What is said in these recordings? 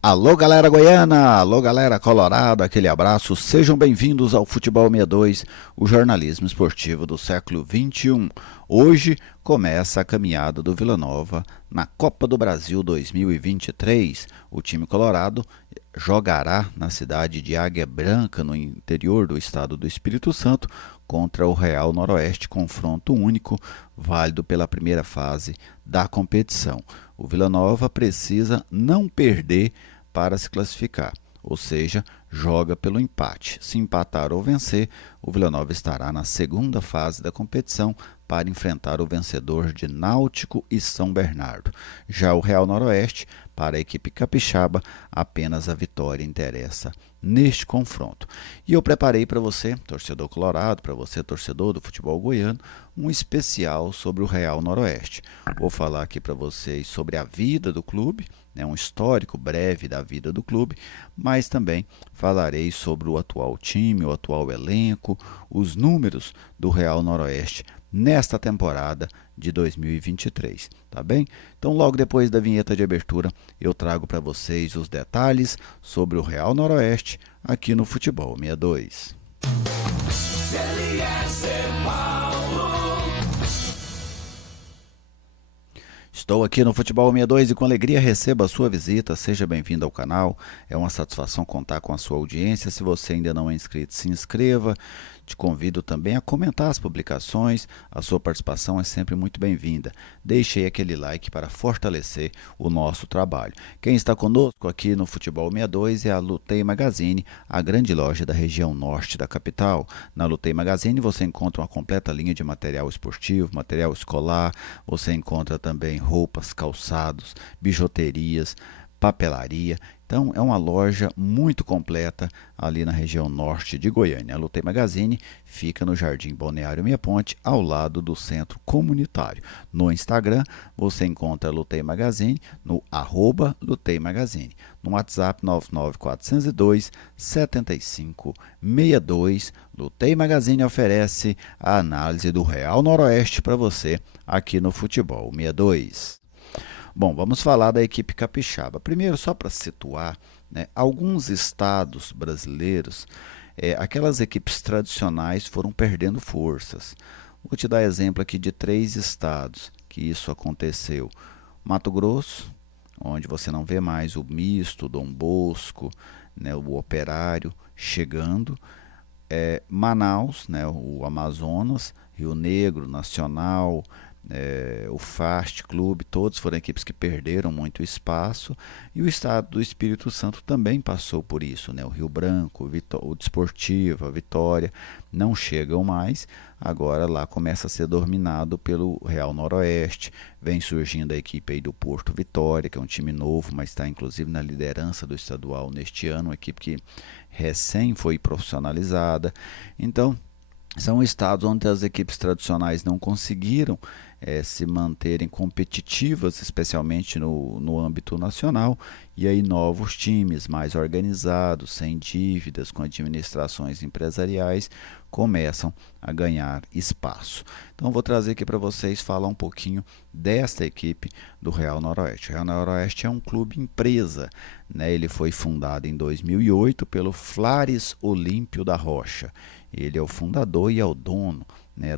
Alô galera goiana, alô galera colorado, aquele abraço, sejam bem-vindos ao Futebol 62, o jornalismo esportivo do século XXI. Hoje começa a caminhada do Vila Nova na Copa do Brasil 2023. O time colorado jogará na cidade de Águia Branca, no interior do estado do Espírito Santo, contra o Real Noroeste, confronto único, válido pela primeira fase da competição. O Vila Nova precisa não perder para se classificar, ou seja, joga pelo empate. Se empatar ou vencer, o Vila Nova estará na segunda fase da competição para enfrentar o vencedor de Náutico e São Bernardo. Já o Real Noroeste, para a equipe capixaba, apenas a vitória interessa neste confronto. E eu preparei para você, torcedor colorado, para você, torcedor do futebol goiano, um especial sobre o Real Noroeste. Vou falar aqui para vocês sobre a vida do clube, um histórico breve da vida do clube, mas também falarei sobre o atual time, o atual elenco, os números do Real Noroeste nesta temporada de 2023, tá bem? Então, logo depois da vinheta de abertura, eu trago para vocês os detalhes sobre o Real Noroeste aqui no Futebol 62. Estou aqui no Futebol 62 e com alegria recebo a sua visita. Seja bem-vindo ao canal. É uma satisfação contar com a sua audiência. Se você ainda não é inscrito, se inscreva. Te convido também a comentar as publicações. A sua participação é sempre muito bem-vinda. Deixe aí aquele like para fortalecer o nosso trabalho. Quem está conosco aqui no Futebol 62 é a Lutei Magazine, a grande loja da região norte da capital. Na Lutei Magazine você encontra uma completa linha de material esportivo, material escolar. Você encontra também roupas, calçados, bijuterias, papelaria. Então é uma loja muito completa ali na região norte de Goiânia. A Lutei Magazine fica no Jardim Balneário Meia Ponte, ao lado do Centro Comunitário. No Instagram você encontra a Lutei Magazine no @Lutei Magazine. No WhatsApp 99402 7562. Lutei Magazine oferece a análise do Real Noroeste para você aqui no Futebol 62. Bom, vamos falar da equipe capixaba. Primeiro, só para situar, alguns estados brasileiros, aquelas equipes tradicionais foram perdendo forças. Vou te dar exemplo aqui de 3 estados que isso aconteceu. Mato Grosso, onde você não vê mais o Misto, o Dom Bosco, o Operário chegando. Manaus, o Amazonas, Rio Negro, Nacional, o Fast Clube, todos foram equipes que perderam muito espaço, e o estado do Espírito Santo também passou por isso, o Rio Branco, o Desportivo, a Vitória, não chegam mais. Agora lá começa a ser dominado pelo Real Noroeste, vem surgindo a equipe aí do Porto Vitória, que é um time novo, mas está inclusive na liderança do estadual neste ano, uma equipe que recém foi profissionalizada. Então, são estados onde as equipes tradicionais não conseguiram se manterem competitivas, especialmente no âmbito nacional, e aí novos times mais organizados, sem dívidas, com administrações empresariais, começam a ganhar espaço. Então vou trazer aqui para vocês falar um pouquinho desta equipe do Real Noroeste. O Real Noroeste é um clube empresa, ele foi fundado em 2008 pelo Flares Olímpio da Rocha. Ele é o fundador e é o dono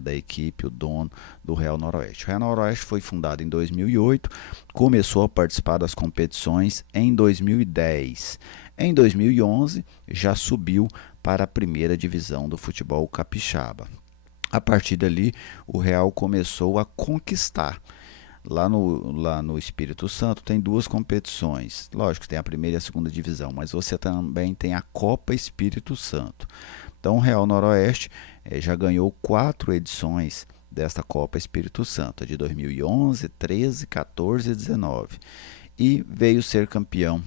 da equipe, o dono do Real Noroeste. O Real Noroeste foi fundado em 2008, começou a participar das competições em 2010. Em 2011, já subiu para a primeira divisão do futebol capixaba. A partir dali, o Real começou a conquistar. Lá no Espírito Santo tem 2 competições. Lógico, tem a primeira e a segunda divisão, mas você também tem a Copa Espírito Santo. Então, o Real Noroeste já ganhou 4 edições desta Copa Espírito Santo, de 2011, 13, 14 e 19. E veio ser campeão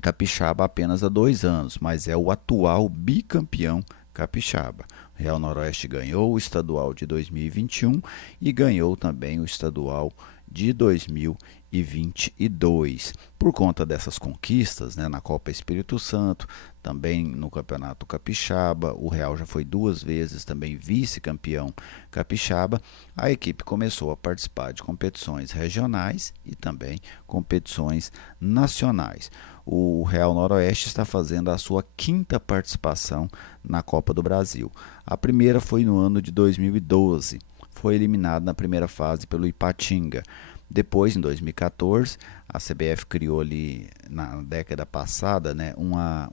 capixaba apenas há 2 anos, mas é o atual bicampeão capixaba. O Real Noroeste ganhou o estadual de 2021 e ganhou também o estadual de 2022. Por conta dessas conquistas, na Copa Espírito Santo, também no Campeonato Capixaba, o Real já foi 2 vezes também vice-campeão capixaba, a equipe começou a participar de competições regionais e também competições nacionais. o Real Noroeste está fazendo a sua quinta participação na Copa do Brasil. A primeira foi no ano de 2012, foi eliminado na primeira fase pelo Ipatinga. Depois, em 2014, a CBF criou ali na década passada, né, uma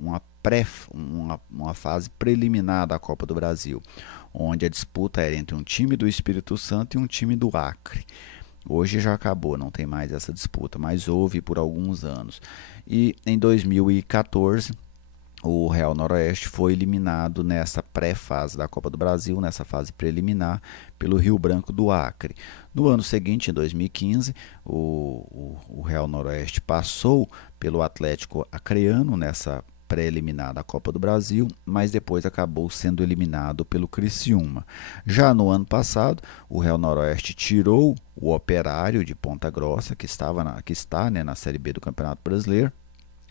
fase preliminar da Copa do Brasil, onde a disputa era entre um time do Espírito Santo e um time do Acre. Hoje já acabou, não tem mais essa disputa, mas houve por alguns anos. E em 2014, o Real Noroeste foi eliminado nessa pré-fase da Copa do Brasil, nessa fase preliminar, pelo Rio Branco do Acre. No ano seguinte, em 2015, o Real Noroeste passou pelo Atlético Acreano nessa pré-eliminar da Copa do Brasil, mas depois acabou sendo eliminado pelo Criciúma. Já no ano passado, o Real Noroeste tirou o Operário de Ponta Grossa, que está, né, na Série B do Campeonato Brasileiro,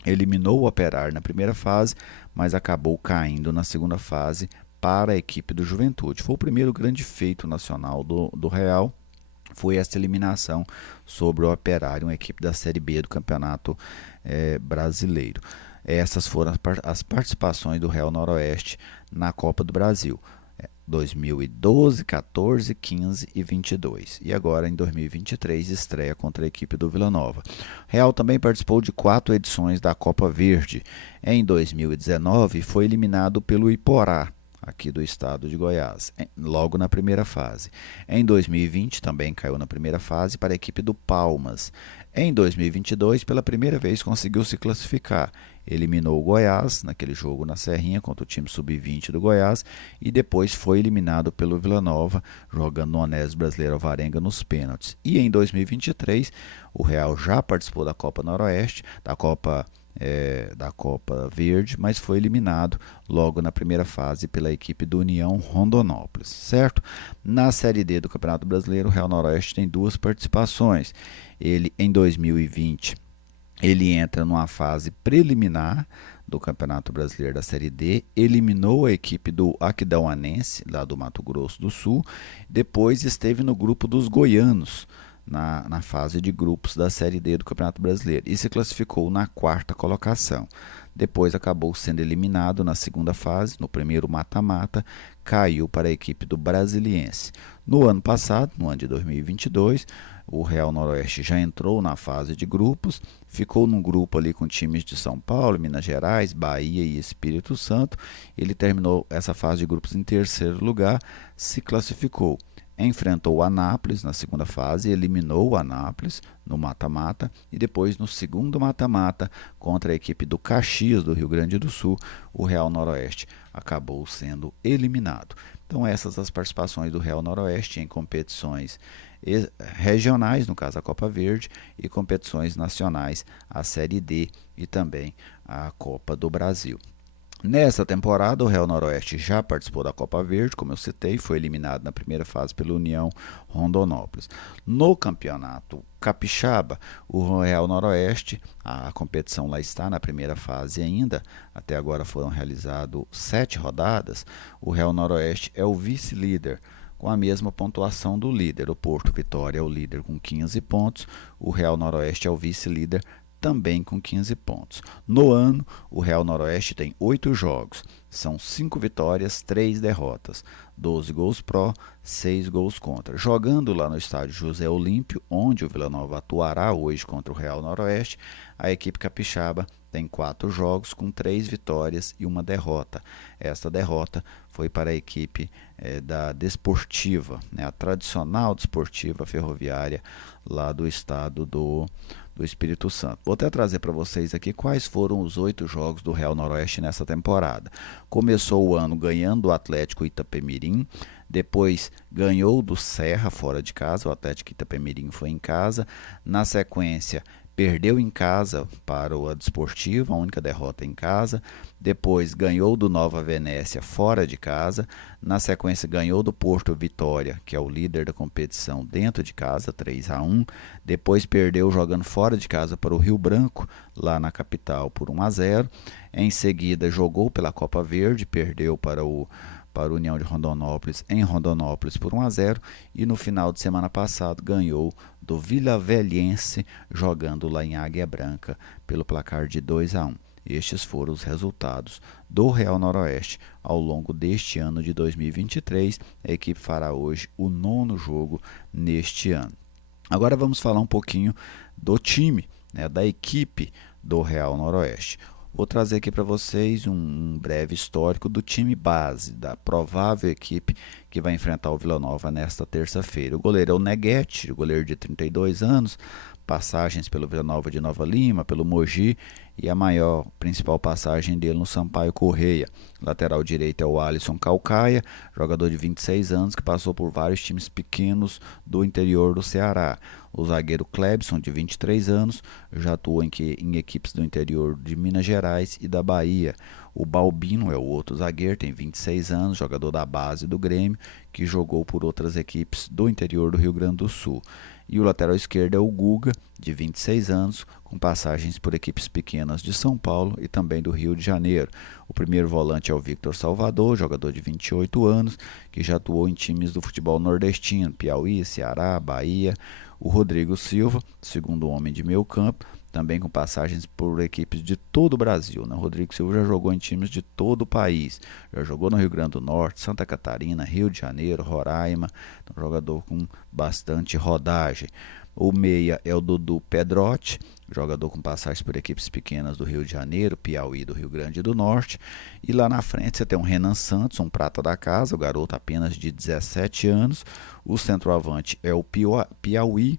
eliminou o Operário na primeira fase, mas acabou caindo na segunda fase para a equipe do Juventude. Foi o primeiro grande feito nacional do Real, foi essa eliminação sobre o Operário, uma equipe da Série B do Campeonato Brasileiro. Essas foram as participações do Real Noroeste na Copa do Brasil. 2012, 14, 15 e 22. E agora, em 2023, estreia contra a equipe do Vila Nova. Real também participou de 4 edições da Copa Verde. Em 2019, foi eliminado pelo Iporá, aqui do estado de Goiás, logo na primeira fase. Em 2020, também caiu na primeira fase para a equipe do Palmas. Em 2022, pela primeira vez, conseguiu se classificar. Eliminou o Goiás, naquele jogo na Serrinha, contra o time sub-20 do Goiás, e depois foi eliminado pelo Vila Nova, jogando no Onésio Brasileiro Alvarenga nos pênaltis. E em 2023, o Real já participou da Copa Noroeste, da Copa Verde, mas foi eliminado logo na primeira fase pela equipe do União Rondonópolis, certo? Na Série D do Campeonato Brasileiro, o Real Noroeste tem 2 participações. Ele, em 2020, ele entra numa fase preliminar do Campeonato Brasileiro da Série D, eliminou a equipe do Aquidauanense, lá do Mato Grosso do Sul, depois esteve no grupo dos goianos, na fase de grupos da Série D do Campeonato Brasileiro, e se classificou na 4ª colocação. Depois acabou sendo eliminado na segunda fase, no primeiro mata-mata, caiu para a equipe do Brasiliense. No ano passado, no ano de 2022, o Real Noroeste já entrou na fase de grupos, ficou num grupo ali com times de São Paulo, Minas Gerais, Bahia e Espírito Santo. Ele terminou essa fase de grupos em 3º lugar, se classificou. Enfrentou o Anápolis na segunda fase, eliminou o Anápolis no mata-mata e depois no segundo mata-mata contra a equipe do Caxias do Rio Grande do Sul, o Real Noroeste acabou sendo eliminado. Então essas as participações do Real Noroeste em competições regionais, no caso a Copa Verde, e competições nacionais, a Série D e também a Copa do Brasil. Nessa temporada, o Real Noroeste já participou da Copa Verde, como eu citei, foi eliminado na primeira fase pela União Rondonópolis. No Campeonato Capixaba, o Real Noroeste, a competição lá está na primeira fase ainda, até agora foram realizadas 7 rodadas, o Real Noroeste é o vice-líder, com a mesma pontuação do líder. O Porto Vitória é o líder com 15 pontos, o Real Noroeste é o vice-líder também com 15 pontos. No ano, o Real Noroeste tem 8 jogos, são 5 vitórias, 3 derrotas, 12 gols pró, 6 gols contra. Jogando lá no estádio José Olímpio, onde o Vila Nova atuará hoje contra o Real Noroeste, a equipe capixaba tem 4 jogos com 3 vitórias e 1 derrota. Esta derrota foi para a equipe da Desportiva, né, a tradicional Desportiva Ferroviária lá do estado do Espírito Santo. Vou até trazer para vocês aqui quais foram os 8 jogos do Real Noroeste nessa temporada. Começou o ano ganhando o Atlético Itapemirim, depois ganhou do Serra fora de casa, o Atlético Itapemirim foi em casa, na sequência perdeu em casa para o Desportivo, a única derrota em casa, depois ganhou do Nova Venécia fora de casa, na sequência ganhou do Porto Vitória, que é o líder da competição, dentro de casa, 3-1, depois perdeu jogando fora de casa para o Rio Branco, lá na capital, por 1-0, em seguida jogou pela Copa Verde, perdeu para o para a União de Rondonópolis em Rondonópolis por 1-0 e no final de semana passado ganhou do Vilavelhense jogando lá em Águia Branca pelo placar de 2-1. Estes foram os resultados do Real Noroeste ao longo deste ano de 2023. A equipe fará hoje o 9º jogo neste ano. Agora vamos falar um pouquinho do time, né, da equipe do Real Noroeste. Vou trazer aqui para vocês um breve histórico do time base, da provável equipe que vai enfrentar o Vila Nova nesta terça-feira. O goleiro é o Neguete, goleiro de 32 anos, passagens pelo Vila Nova de Nova Lima, pelo Mogi e a principal passagem dele no Sampaio Correia. Lateral direito é o Alisson Calcaia, jogador de 26 anos que passou por vários times pequenos do interior do Ceará. O zagueiro Clebson, de 23 anos, já atuou em equipes do interior de Minas Gerais e da Bahia. O Balbino é o outro zagueiro, tem 26 anos, jogador da base do Grêmio, que jogou por outras equipes do interior do Rio Grande do Sul. E o lateral esquerdo é o Guga, de 26 anos, com passagens por equipes pequenas de São Paulo e também do Rio de Janeiro. O primeiro volante é o Victor Salvador, jogador de 28 anos, que já atuou em times do futebol nordestino, Piauí, Ceará, Bahia. O Rodrigo Silva, segundo homem de meio campo, também com passagens por equipes de todo o Brasil, né? O Rodrigo Silva já jogou em times de todo o país, já jogou no Rio Grande do Norte, Santa Catarina, Rio de Janeiro, Roraima, um jogador com bastante rodagem. O meia é o Dudu Pedrotti, jogador com passagens por equipes pequenas do Rio de Janeiro, Piauí, do Rio Grande do Norte. E lá na frente você tem o Renan Santos, um prata da casa, o garoto apenas de 17 anos. O centroavante é o Piauí,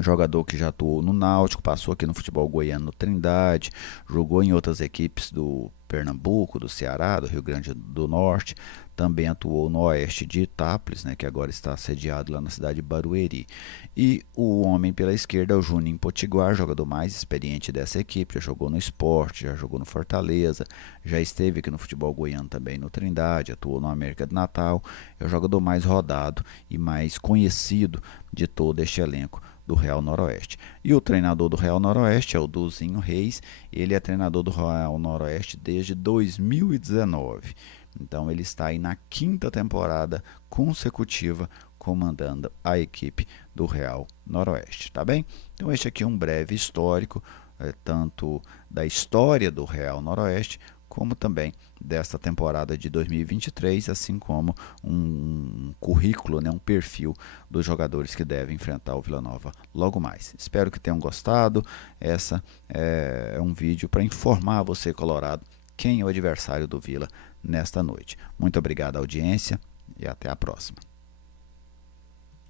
jogador que já atuou no Náutico, passou aqui no futebol goiano no Trindade, jogou em outras equipes do Pernambuco, do Ceará, do Rio Grande do Norte, também atuou no Oeste de Itápolis, né, que agora está sediado lá na cidade de Barueri. E o homem pela esquerda é o Juninho Potiguar, jogador mais experiente dessa equipe, já jogou no Sport, já jogou no Fortaleza, já esteve aqui no futebol goiano também no Trindade, atuou no América de Natal, é o jogador mais rodado e mais conhecido de todo este elenco do Real Noroeste. E o treinador do Real Noroeste é o Duzinho Reis, ele é treinador do Real Noroeste desde 2019. Então ele está aí na 5ª temporada consecutiva comandando a equipe do Real Noroeste, tá bem? Então este aqui é um breve histórico, tanto da história do Real Noroeste, como também desta temporada de 2023, assim como um currículo, né, um perfil dos jogadores que devem enfrentar o Vila Nova logo mais. Espero que tenham gostado. Essa é um vídeo para informar você, colorado, quem é o adversário do Vila nesta noite. Muito obrigado à audiência e até a próxima.